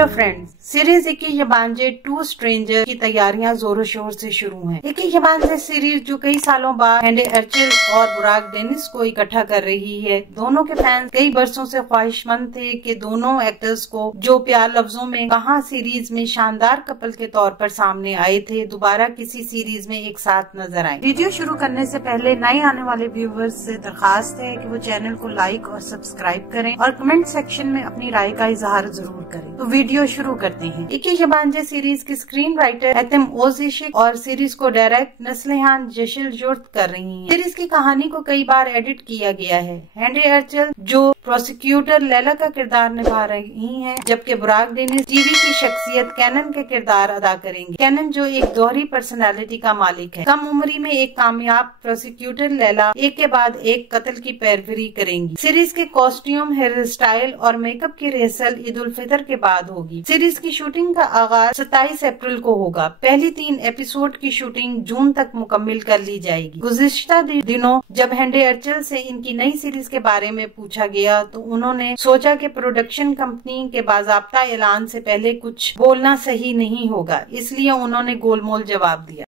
Hello friends, series इक्की शबांजे 2 stranger की तैयारियां जोरों शोर से शुरू हैं। इक्की शबांजे सीरीज जो कई सालों बाद हैंडे अर्चिल और बुराक डेनिस को इकट्ठा कर रही है। दोनों के फैंस कई बरसों से ख्वाहिशमंद थे कि दोनों एक्टर्स को जो प्यार लफ्जों में कहा सीरीज में शानदार कपल के तौर पर सामने आए थे, दोबारा किसी सीरीज में एक साथ नजर आए। वीडियो शुरू करने से पहले नए आने वाले व्यूवर्स से दरखास्त है कि वो चैनल को लाइक और सब्सक्राइब करें और कमेंट सेक्शन में अपनी राय का इजहार जरूर करें। तो वीडियो शुरू करते हैं। इक्की शबांजे सीरीज की स्क्रीन राइटर एतम ओज़िशिक और सीरीज को डायरेक्ट नस्लिहान जशिल जुर्त कर रही हैं। सीरीज की कहानी को कई बार एडिट किया गया है। हैंडे अर्चिल जो प्रोसिक्यूटर लैला का किरदार निभा रही हैं, जबकि बुराक डेनिस टीवी की शख्सियत कैनन के किरदार अदा करेंगे। कैनन जो एक दोहरी पर्सनालिटी का मालिक है। कम उम्री में एक कामयाब प्रोसिक्यूटर लैला एक के बाद एक कत्ल की पैरवी करेंगी। सीरीज के कॉस्ट्यूम, हेयर स्टाइल और मेकअप की रिहर्सल ईद उल फितर के बाद होगी। सीरीज की शूटिंग का आगाज 27 अप्रैल को होगा। पहली 3 एपिसोड की शूटिंग जून तक मुकम्मिल कर ली जाएगी। गुज़िश्ता दिनों जब हैंडे अर्चिल से इनकी नई सीरीज के बारे में पूछा गया तो उन्होंने सोचा कि प्रोडक्शन कंपनी के बाज़ाब्ता ऐलान से पहले कुछ बोलना सही नहीं होगा, इसलिए उन्होंने गोलमोल जवाब दिया।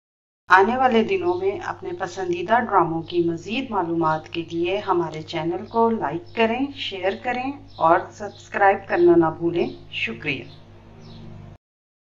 आने वाले दिनों में अपने पसंदीदा ड्रामों की मज़ीद मालूमात के लिए हमारे चैनल को लाइक करें, शेयर करें और सब्सक्राइब करना ना भूलें। शुक्रिया।